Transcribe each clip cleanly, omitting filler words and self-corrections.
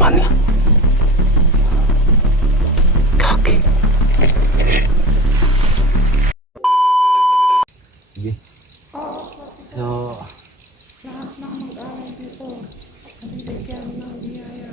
naman. Kaki. Sige. So, Lahat ng mag-alay dito, nabibigyan ng biyaya.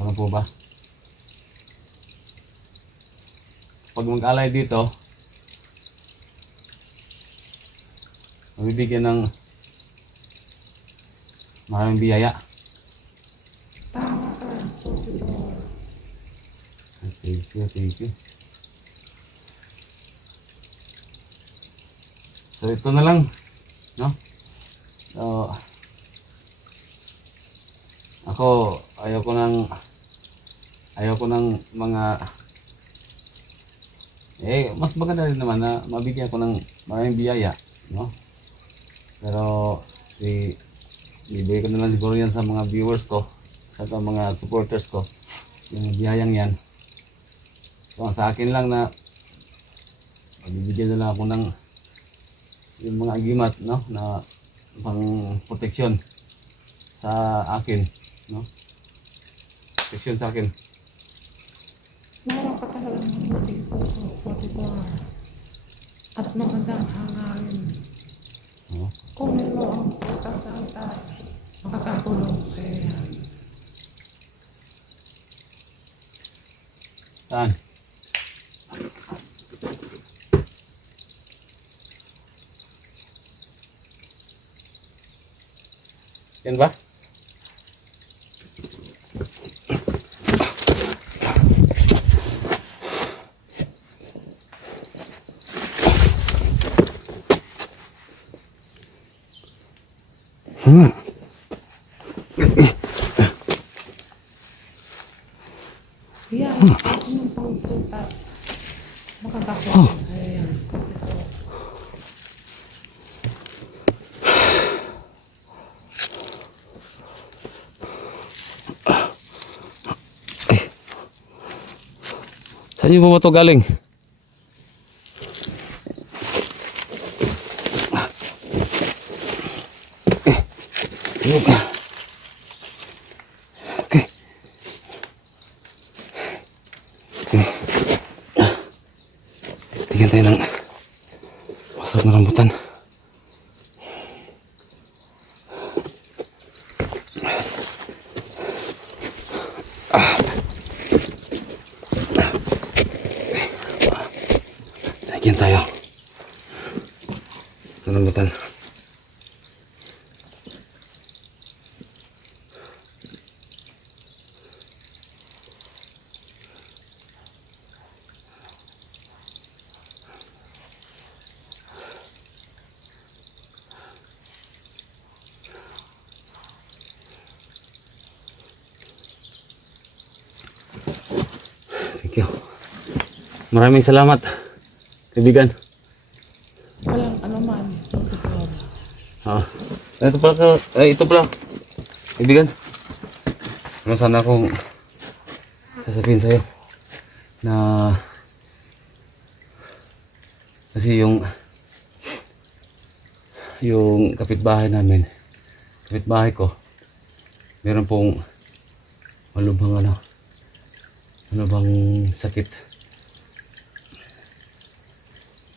ano po ba? Pag mag-alay dito, mabibigyan ng maraming biyaya. Tama ka, Pupilor. Thank you, thank you. So, ito na lang, no? So, ako, ayaw ko ng mga, mas maganda rin naman na mabigyan ko ng maraming biyaya, no? Pero, ibigay ko na lang siguro yan sa mga viewers ko, sa mga supporters ko, yung biyayang yan. So, sa akin lang na, magbibigyan na lang ako ng yung mga agimat, no, na pang proteksyon sa akin, no, proteksyon sa akin. Meron ka talagang mabuting puso, Pupilor. At magandang hangarin. No? Kunin mo ang puta sa altar. Makakatulong sa'yo yan. Saan? Yan ba? Yan, kasi yung pangputas. Makakatulong sa'yo yan, Pupilor. Saan niyo po ba ito galing? Okay. Tingnan tayo ng masarap na rambutan. Tingnan tayo ng rambutan. Thank you. Maraming salamat, kaibigan. Walang anuman, Pupilor. Ito pala, kaibigan. Ano sana akong sasabihin sa'yo na kasi yung kapitbahay namin, kapitbahay ko, meron pong malubhang ano bang sakit.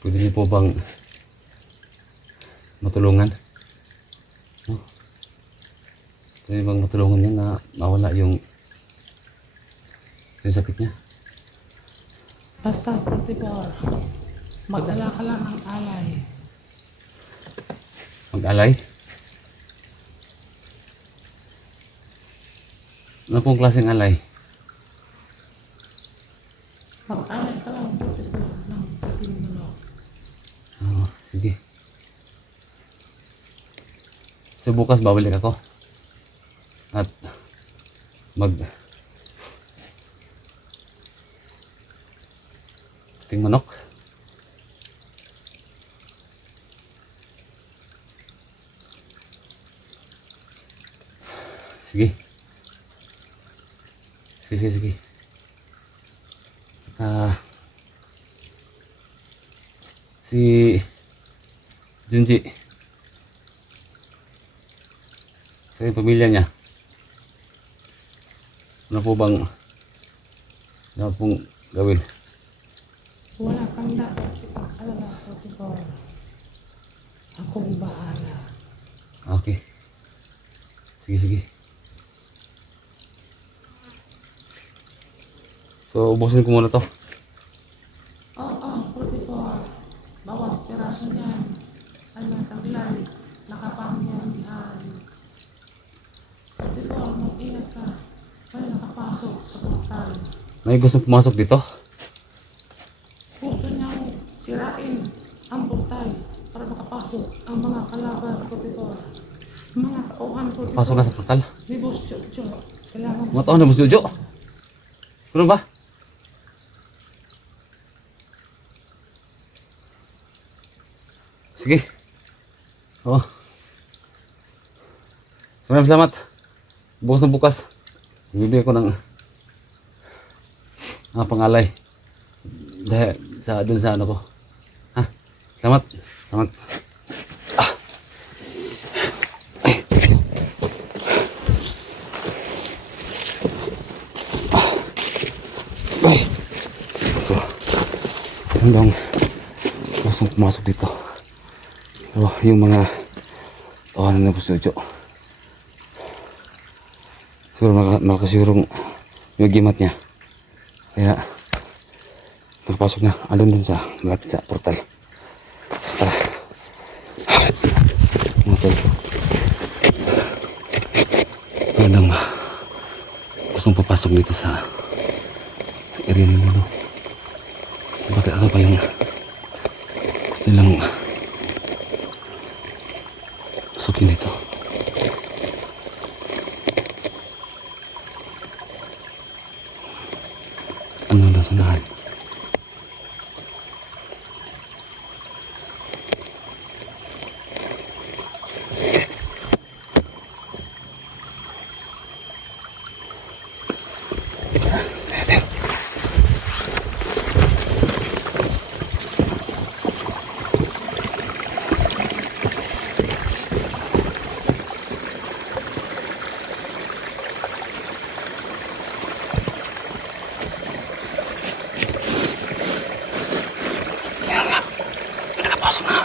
Pwede niyo po bang matulungan? No? Pwede bang matulungan niya na mawala yung sakit niya? Basta, Pupilor, magdala ka lang ng alay. Mag-alay? Ano pong klaseng alay? Mag-alay ka lang, Pupilor, ng puting manok. Sige. So bukas babalik ako at puting manok. Sige. Sige. Si Junji sa 'yung pamilya niya, Ano po bang gawin? Wala kang dapat ipag-alala ko, Tito. Akong bahala. Okay. Sige, sige. So, ubusin ko muna to. Oo, Tito. Bawat piraso niyan ay may taglay, nakapangyarihan. Tito, mag-ingat ka. May nakapasok sa portal. May gusto pumasok dito? Gusto niyang sirain ang portal para makapasok ang mga kalaban ko, Tito. Mga tauhan ko, Tito. Pasok na sa portal. Di Boss Jojo. Kailangan Mga taon na Boss Jojo. Ganun ba? Sige. Oo. Maraming salamat. Bukas na bukas. Bibigyan ko ng pangalay. Dahil dun sa ano ko. Ha? Salamat. Salamat. Ay. So, hanggang gustong pumasok dito. Pero yung mga tawanan na Boss Jojo, siguro nakasigurong yung gimat niya. Kaya nakapasok na. Alun dun sa malapit sa portal. So, tara. Mga tol. Walang gustong papasok dito sa area nila. Bakit ano pa yung gusto nilang pasukin dito? Ano daw sanahan? Meron nga. Nakapasok na.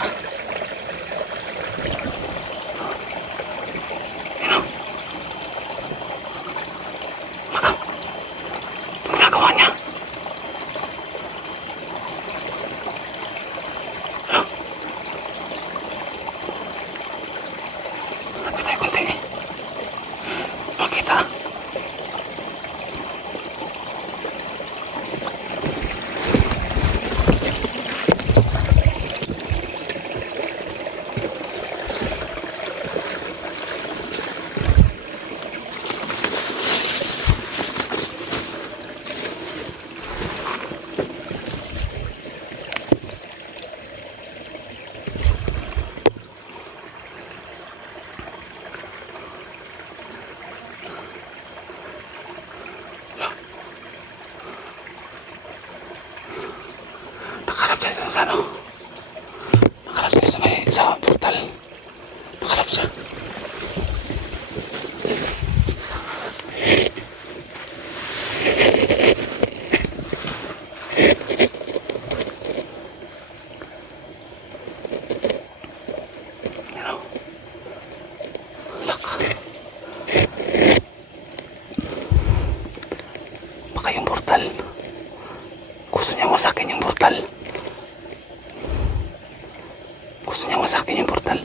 Ano? Madam, anong ginagawa niya? Ano? Lapit tayo konti. Makita. Nakarap siya sa ano? Nakarap siya sa portal. Nakarap siya. Ano? Laka. Baka yung portal. Gusto niya masakin yung portal. Gusto niya masakin yung portal.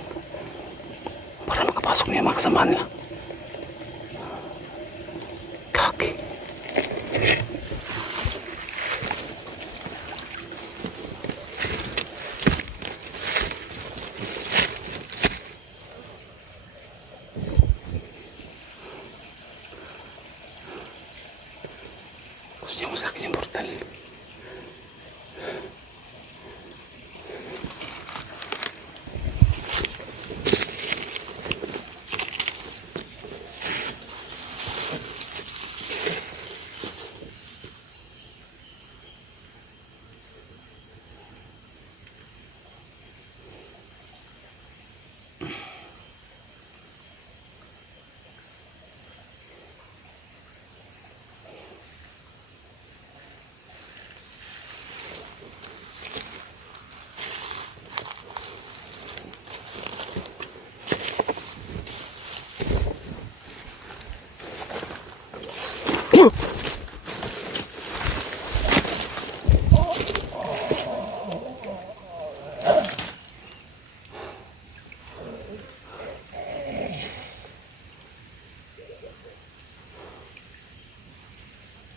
Para makapasok niya mga kasama nila. Kaki. Gusto niya masakin yung portal.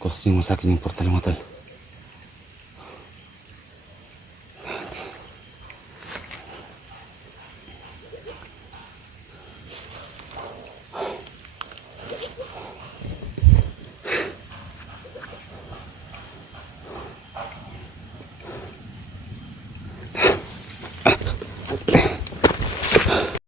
Kasi yung masakit yung portal mga tol.